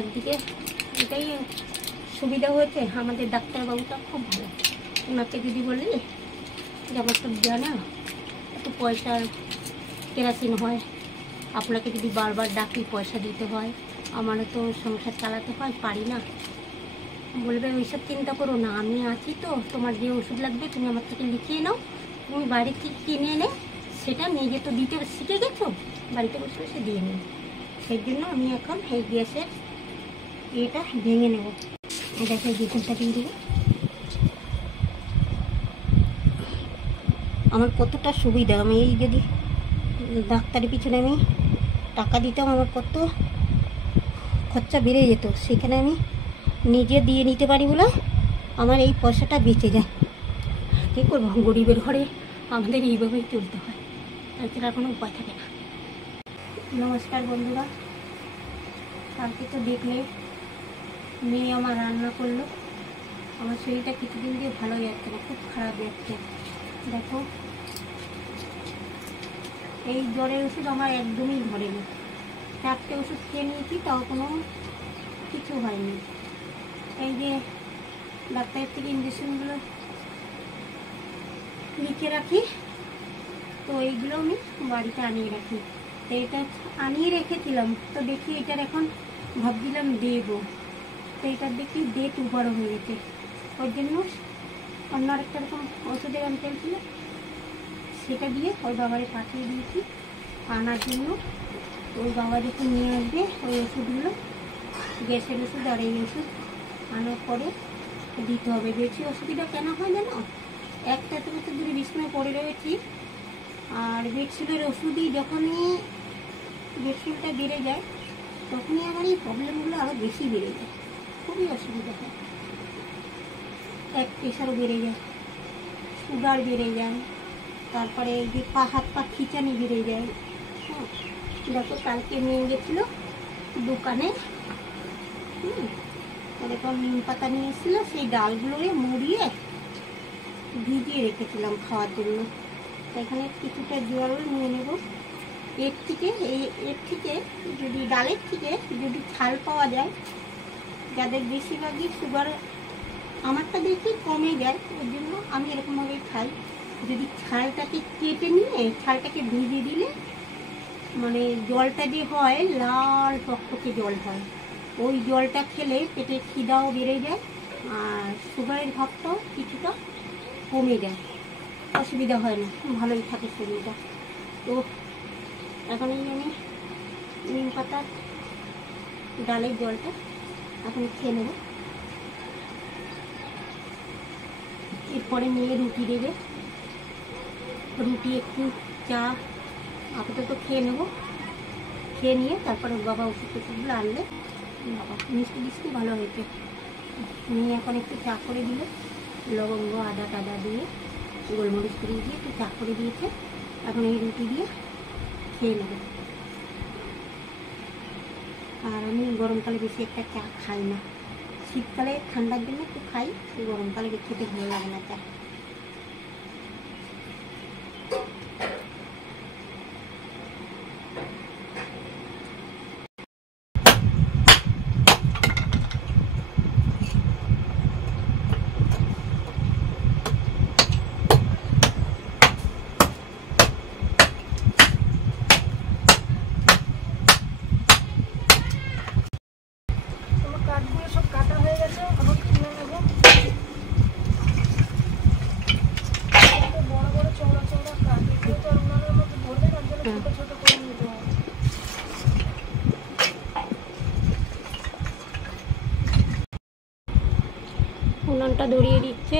একদিকে এটাই সুবিধা হয়েছে, আমাদের ডাক্তারবাবুটা খুব ভালো। ওনাকে যদি বলি যে আমার তো জানা একটু পয়সার কেরাসিন হয়, আপনাকে যদি বারবার ডাকি পয়সা দিতে হয়, আমারও তো সংসার চালাতে হয়, পারি না। বলবে ওইসব চিন্তা করো না, আমি আছি তো, তোমার যে ওষুধ লাগবে তুমি আমার থেকে লিখিয়ে নাও, তুমি বাড়ি থেকে কিনে এনে সেটা নিজে তো দিতে শিখে গেছো, বাড়িতে বসে বসে দিয়ে নেব। সেই জন্য আমি এখন এই গ্যাসের এটা ভেঙে নেব। গ্যাসের বোতলটা দিয়ে দেবো। আমার কতটা সুবিধা, আমি এই যদি ডাক্তারের পিছনে আমি টাকা দিতাম আমার কত খরচা বেড়ে যেত, সেখানে আমি নিজে দিয়ে নিতে পারি বলে আমার এই পয়সাটা বেঁচে যায়। কী করবো, গরিবের ঘরে আমাদের এইভাবেই চলতে হয়, তাছাড়া কোনো উপায় থাকে না। নমস্কার বন্ধুরা, কালকে তো দেখলে মেয়ে আমার রান্না করলো। আমার শরীরটা কিছুদিন দিয়ে ভালো যাচ্ছে না, খুব খারাপ যাচ্ছে। দেখো, এই জ্বরের ওষুধ আমার একদমই ধরেনি। 4টে ওষুধ খেয়ে নিয়েছি, তাও কোনো কিছু হয়নি। এই যে ডাক্তারের থেকে ইঞ্জেকশনগুলো লিখে রাখি, তো এইগুলো আমি বাড়িতে আনিয়ে রাখি। তো এটা আনিয়ে রেখেছিলাম, তো দেখি এটার এখন ভাবছিলাম দেবো, তো এটার দেখি ডেট ওভারও হয়ে গেছে। ওই জন্য অন্য আরেকটা রকম ওষুধের আমি চলছিল, সেটা দিয়ে ওই বাবারে পাঠিয়ে দিয়েছি আনার জন্য। ওই বাবা যখন নিয়ে আসবে ওই ওষুধগুলো, গ্যাসের ওষুধ আর এই ওষুধ আনার পরে দিতে হবে। বেশি অসুবিধা কেন হয় জানো, একটা এত বছর ধরে বিছানায় পড়ে রয়েছি, আর বেডশিটের ওষুধই যখনই বেডশিটটা বেড়ে যায় তখনই আমার এই প্রবলেমগুলো আরও বেশি বেড়ে যায়, খুবই অসুবিধা হয়। প্রেশারও বেড়ে যায়, সুগার বেড়ে যায়, তারপরে এই যে হাত পা খিচানি বেড়ে যায়। হ্যাঁ, দেখো কালকে নিয়ে গেছিলো দোকানে, এরকম নিম পাতা নিয়ে এসেছিলো, সেই ডালগুলোকে মুড়িয়ে ভিজিয়ে রেখেছিলাম খাওয়ার জন্য। এখানে কিছুটা জল নিয়ে নেব। এর থেকে যদি ডালের থেকে যদি ছাল পাওয়া যায়, যাদের বেশিরভাগই সুগার, আমারটা দেখি কমে যায়, ওই জন্য আমি এরকমভাবেই খাই। যদি ছালটাকে কেটে নিয়ে ছালটাকে ভিজিয়ে দিলে, মানে জলটা যে হয় লাল টকটকে জল হয়, ওই জলটা খেলে পেটের খিদাও বেড়ে যায় আর সুগারের ভাবটাও কিছুটা কমে যায়, অসুবিধা হয় না, ভালোই থাকে শরীরটা। তো এখন এই আমি নিম পাতার ডালের জলটা এখন খেয়ে নেব। এরপরে নিয়ে রুটি দেবে, রুটি একটু চা আপাতত খেয়ে নেব। খেয়ে নিয়ে তারপরে বাবা ওষুধ টষুধগুলো আনলে, বাবা মিষ্টি মিষ্টি ভালো হয়েছে, নিয়ে এখন একটু চা করে দিল, লবঙ্গ আদা টাদা দিয়ে গোলমরিচ করে দিয়ে একটু চা করে দিয়েছে। এখন এই রুটি দিয়ে খেয়ে নেব। আর আমি গরমকালে বেশি একটা চা খাই না, শীতকালে ঠান্ডার জন্য একটু খাই, গরমকালে খেতে ভালো লাগে না চা। উনুনটা ধরিয়ে দিচ্ছে,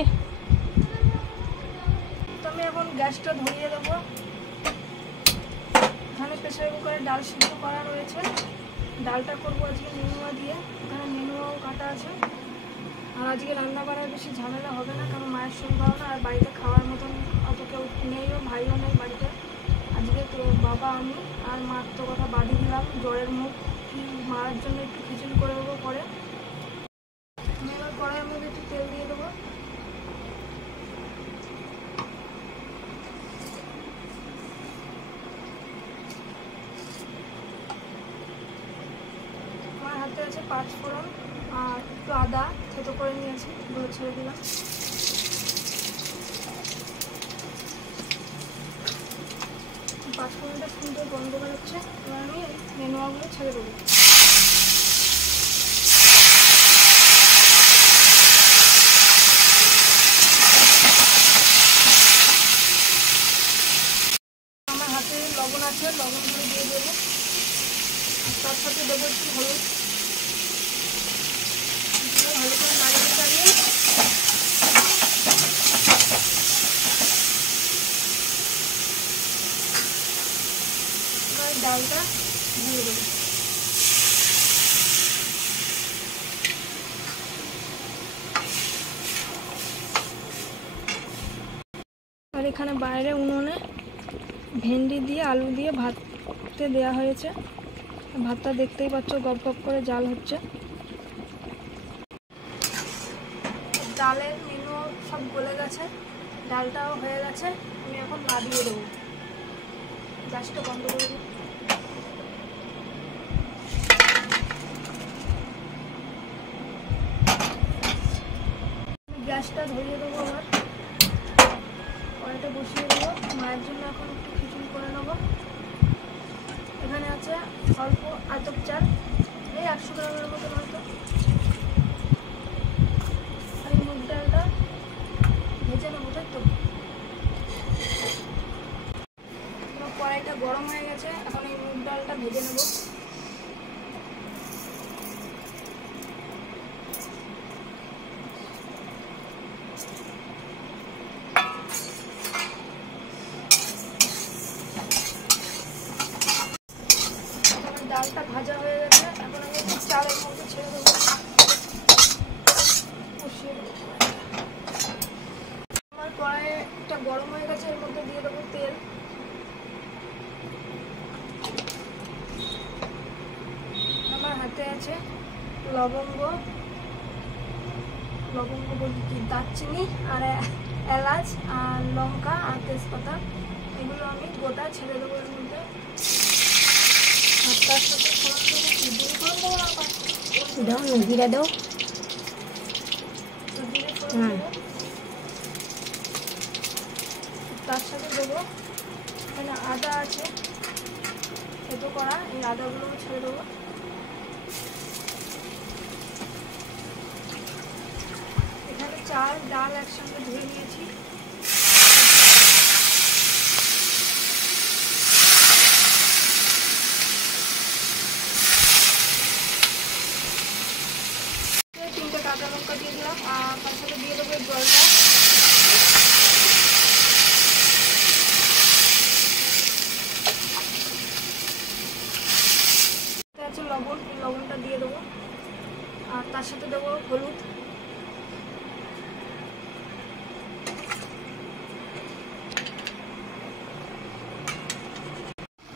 আমি এখন গ্যাসটা ধরিয়ে দেবো। এখানে প্রেসার কুকারে ডাল সিদ্ধ করা রয়েছে, ডালটা করবো আজকে নেনুয়া দিয়ে, এখানে নেনুয়াও কাটা আছে। আর আজকে রান্না করার বেশি ঝামেলা হবে না, কারণ মায়ের শরীর ভালো না, আর বাড়িতে খাওয়ার মতন অত কেউ নেইও, ভাইও নেই বাড়িতে আজকে। তো বাবা আমি আর মার তো কথা বাড়ি দিলাম, জ্বরের মুখ কি মারার জন্য একটু খিচুড়ি করে দেবো পরে। আমি এবার কড়াইয়ের মধ্যে একটু তেল দিয়ে দেবো। মধ্যে আছে 5 ফোড়ন আর একটু আদা থেতো করে নিয়েছি, এগুলো ছেড়ে দিলাম। পাঁচ ফোড়নটা সুন্দর গন্ধ বেরোচ্ছে, এবার আমি নেনুয়াগুলো ছেড়ে দেবো। আমার হাতে লবণ আছে, লবণগুলো দিয়ে দেবো, তার সাথে দেবো একটু হলুদ, ভালো করে নাড়িয়ে চাড়িয়ে এবার ডালটা দিয়ে দেবো। আর এখানে বাইরে উনুনে ভেন্ডি দিয়ে আলু দিয়ে ভাতে দেওয়া হয়েছে, ভাতটা দেখতেই পাচ্ছ গপ গপ করে জাল হচ্ছে। ডালের মেনু সব গলে গেছে, ডালটাও হয়ে গেছে, আমি এখন নাড়িয়ে দেবো, গ্যাসটা বন্ধ করে দেবো। গ্যাসটা ধরিয়ে দেবো, আবার কড়াইটা বসিয়ে দেবো। মায়ের জন্য এখন একটু খিচুড়ি করে নেবো। এখানে আছে অল্প আতপ চাল, এই 100 গ্রামের মতো হয়তো। আর এই মুগ ডালটা ভেজে নেবো, তাই তো। কড়াইটা গরম হয়ে গেছে, এখন এই মুগ ডালটা ভেজে নেবো। ডালটা ভাজা হয়ে গেছে, এখন আমি একটু চালের মধ্যে ছেড়ে দেবো, কষিয়ে দেবো। আমার কড়াইটা গরম হয়ে গেছে, এর মধ্যে দিয়ে দেবো তেল। আমার হাতে আছে লবঙ্গ বলতে কি দারচিনি আর এলাচ আর লঙ্কা আর তেজপাতা, এগুলো আমি গোটা ছেড়ে দেবো এর মধ্যে। তার সাথে দাও না, জিরা দাও। তার সাথে দেবো এখানে আদা আছে থেতো করা, এই আদাগুলো ছেড়ে দেবো। এখানে চাল ডাল একসঙ্গে ধুয়ে নিয়েছি, কাঁচা লঙ্কা দিয়ে দিলাম আর তার সাথে দিয়ে দেবো জলটা। আছে লবণ, এই লবণটা দিয়ে দেবো আর তার সাথে দেবো হলুদ।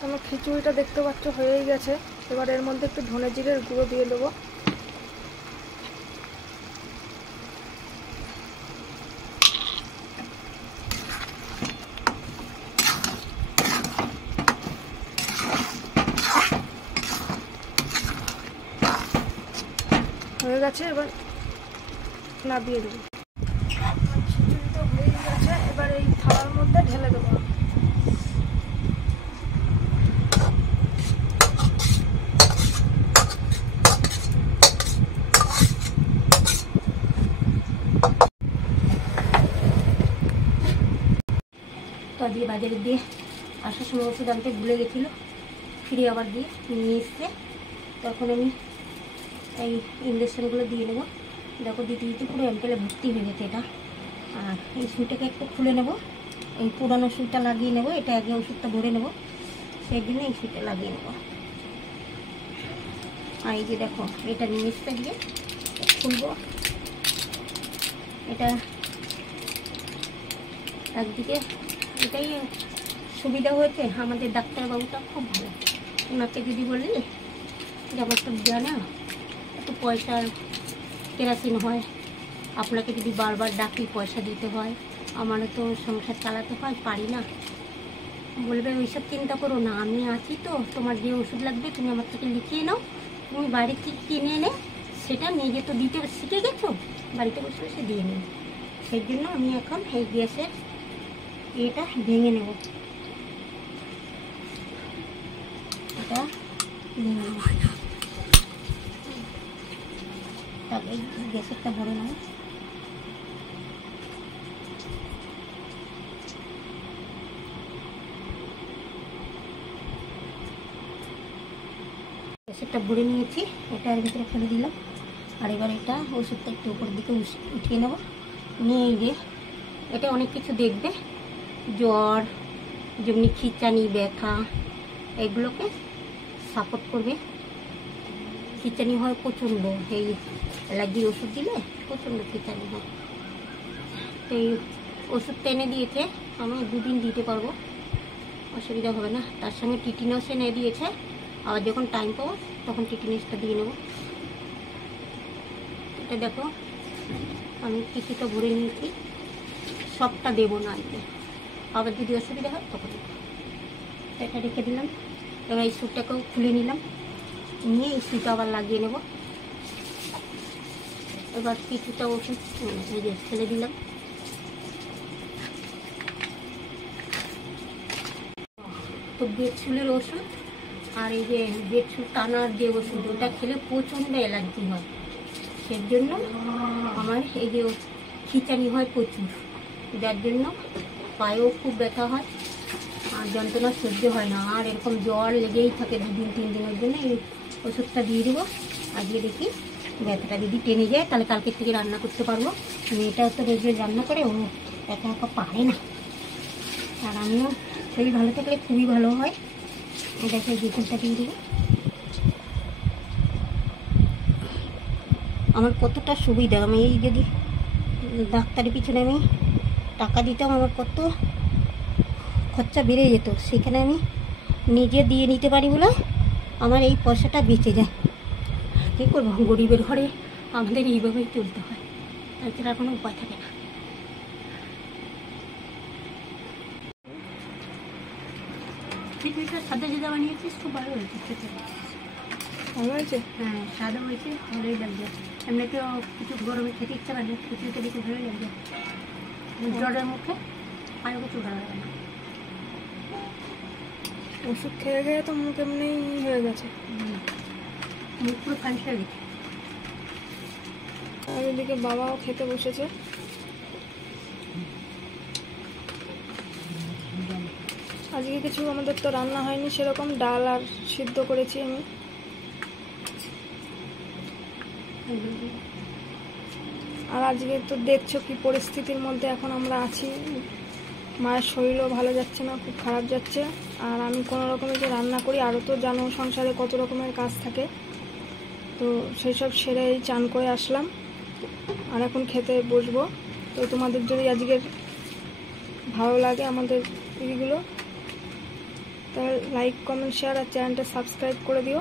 আমার খিচুড়িটা দেখতে পাচ্ছ হয়েই গেছে, এবার এর মধ্যে একটু ধনে জিরের গুঁড়ো দিয়ে দেবো। হয়ে গেছে, এবার নামিয়ে দেবো। খিচুড়ি তো হয়েই গেছে, এবার এই থালার মধ্যে ঢেলে দেবো। দিয়ে বাজারে দিয়ে আসার সময় ওষুধ আনতে ভুলে গেছিলো, ফিরে আবার দিয়ে নিয়ে এসছে। তখন আমি এই ইঞ্জেকশনগুলো দিয়ে নেবো। দেখো দিতে দিতে পুরো এমপেলে ভর্তি হয়ে গেছে এটা। আর এই সুইটাকে একটু খুলে নেব, এই পুরানো সুইটা লাগিয়ে নেব, এটা আগে ওষুধটা ভরে নেব, সেই জন্য এই সুইটা লাগিয়ে নেব। আর এই যে দেখো এটা নিয়ে এসতে গিয়ে খুলবো, এটা একদিকে এটাই সুবিধা হয়েছে। আমাদের ডাক্তারবাবুটা খুব ভালো, ওনাকে যদি বললি যে আমার তো জানা একটু পয়সার কেরাসিন হয়, আপনাকে যদি বারবার ডাকি পয়সা দিতে হয়, আমারও তো সংসার চালাতে হয়, পারি না। বলবে ওইসব চিন্তা করো না, আমি আছি তো, তোমার যে ওষুধ লাগবে তুমি আমার থেকে লিখিয়ে নাও, তুমি বাড়ি থেকে কিনে এনে সেটা নিজে তো দিতে শিখে গেছো, বাড়িতে বসে বসে দিয়ে নেবে। সেই জন্য আমি এখন এই গ্যাসের এটা ভেঙে নেব, এটা ভেঙে নেব। তাহলে গ্যাসেরটা ভরে নেব। গ্যাসেরটা ভরে নিয়েছি, এটা এর ভিতরে ফেলে দিলাম। আর এবার এটা ওষুধটা একটু উপরের দিকে উঠিয়ে নেব। নিয়ে গিয়ে এটা অনেক কিছু দেখবে, জ্বর, যেমনি খিঁচানি, ব্যথা, এগুলোকে সাপোর্ট করবে। খিঁচানি হয় প্রচণ্ড, এই অ্যালার্জির ওষুধ দিলে প্রচণ্ড খিঁচানি হয়। তো এই ওষুধটা এনে দিয়েছে, আমি 2 দিন দিতে পারবো, অসুবিধা হবে না। তার সঙ্গে টিটিনাস এনে দিয়েছে, আবার যখন টাইম পাবো তখন টিটিনাসটা দিয়ে নেব। এটা দেখো আমি কিছুটা ভরে নিয়েছি, সবটা দেবো না, আবার যদি অসুবিধা হয় তখন এটা রেখে দিলাম। এবার এই সুটটাকেও খুলে নিলাম, নিয়ে এই সুটা আবার লাগিয়ে নেব। এবার কিছুটা ওষুধ এই যে ফেলে দিলাম। তো বেডশুলের ওষুধ আর এই যে বেডশুল টানার যে ওষুধ, ওটা খেলে প্রচণ্ড অ্যালার্জি হয়। সেই জন্য আমার এই যে খিঁচানি হয় প্রচুর, যার জন্য পায়েও খুব ব্যথা হয় আর যন্ত্রণা সহ্য হয় না। আর এরকম জ্বর লেগেই থাকে 2 দিন 3 দিনের জন্য। এই ওষুধটা দিয়ে দেবো। আজকে দেখি ব্যথাটা যদি টেনে যায় তাহলে কালকে থেকে রান্না করতে পারবো। মেয়েটাও তো রোজ রোজ রান্না করে, ও একা একা পারে না। আর আমিও শরীর ভালো থাকলে খুবই ভালো হয়। এটাকে জিকুলটা দিয়ে দেবো। আমার কতটা সুবিধা, আমি এই যদি ডাক্তারের পিছনে আমি টাকা দিতাম আমার কত খরচা বেড়ে যেত, সেখানে আমি নিজে দিয়ে নিতে পারি বলে আমার এই পয়সাটা বেঁচে যায়। কী করবো, গরিবের ঘরে আমাদের এইভাবেই চলতে হয়, তাছাড়া কোনো উপায় থাকে না। খিচুড়িটা সাদা সাদা বানিয়েছিস, খুব ভালো হয়েছে খেতে। ভালো হয়েছে? হ্যাঁ, সাদা হয়েছে, ভালোই লাগছে। এমনিতেও কিছু গরমে খেতে ইচ্ছা করে, খিচুড়িটা দেখে ভালোই লাগছে। জ্বরের মুখে আর কিছু ভালো লাগে না। ওষুধ খেয়ে খেয়ে তো মুখ এমনি হয়ে গেছে, মুখ পুরো ফাঁসে গেছে। আর এদিকে বাবাও খেতে বসেছে। আজকে কিছু আমাদের তো রান্না হয়নি সেরকম, ডাল আর সিদ্ধ করেছি আমি। আর আজকে তো দেখছো কি পরিস্থিতির মধ্যে এখন আমরা আছি। মায়ের শরীরও ভালো যাচ্ছে না, খুব খারাপ যাচ্ছে। আর আমি কোনো রকমের যে রান্না করি, আরও তো জানো সংসারে কত রকমের কাজ থাকে, তো সেই সব সেরে চান করে আসলাম আর এখন খেতে বসবো। তো তোমাদের যদি আজকের ভালো লাগে আমাদের ভিডিওগুলো, তাহলে লাইক, কমেন্ট, শেয়ার আর চ্যানেলটা সাবস্ক্রাইব করে দিও।